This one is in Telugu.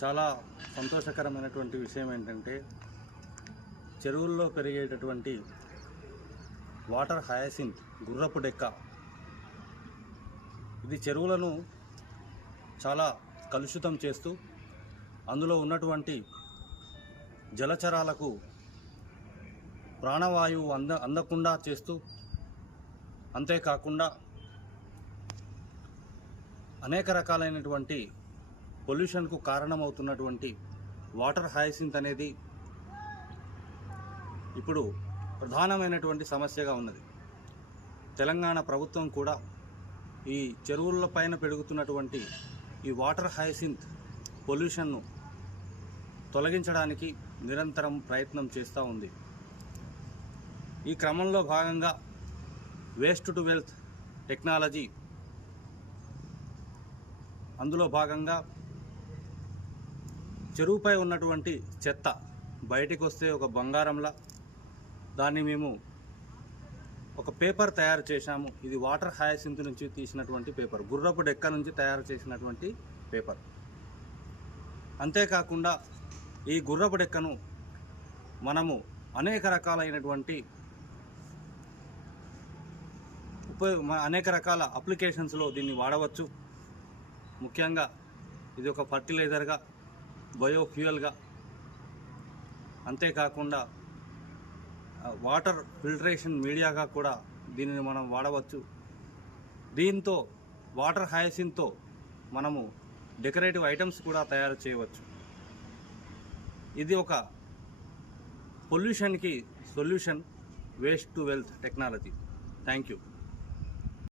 చాలా సంతోషకరమైనటువంటి విషయం ఏంటంటే చెరువుల్లో పెరిగేటటువంటి వాటర్ హయాసింత్ గుర్రపు డెక్క ఇది చెరువులను చాలా కలుషితం చేస్తూ అందులో ఉన్నటువంటి జలచరాలకు ప్రాణవాయువు అందకుండా చేస్తూ అంతేకాకుండా అనేక రకాలైనటువంటి పొల్యూషన్కు కారణమవుతున్నటువంటి వాటర్ హయాసింత్ అనేది ఇప్పుడు ప్రధానమైనటువంటి సమస్యగా ఉన్నది. తెలంగాణ ప్రభుత్వం కూడా ఈ చెరువుల పైన పెరుగుతున్నటువంటి ఈ వాటర్ హయాసింత్ పొల్యూషన్ను తొలగించడానికి నిరంతరం ప్రయత్నం చేస్తూ ఉంది. ఈ క్రమంలో భాగంగా వేస్ట్ టు వెల్త్ టెక్నాలజీ అందులో భాగంగా చెరువుపై ఉన్నటువంటి చెత్త బయటికి వస్తే ఒక బంగారంలా దాన్ని మేము ఒక పేపర్ తయారు చేశాము. ఇది వాటర్ హయాసింత్ నుంచి తీసినటువంటి పేపర్, గుర్రపు డెక్క నుంచి తయారు చేసినటువంటి పేపర్. అంతేకాకుండా ఈ గుర్రపు డెక్కను మనము అనేక రకాలైనటువంటి అనేక రకాల అప్లికేషన్స్లో దీన్ని వాడవచ్చు. ముఖ్యంగా ఇది ఒక ఫర్టిలైజర్గా, బయోఫ్యూయల్గా, అంతేకాకుండా వాటర్ ఫిల్టరేషన్ మీడియాగా కూడా దీనిని మనం వాడవచ్చు. దీంతో వాటర్ హయాసింత్తో మనము డెకరేటివ్ ఐటమ్స్ కూడా తయారు చేయవచ్చు. ఇది ఒక పొల్యూషన్కి solution, waste to wealth technology. Thank you.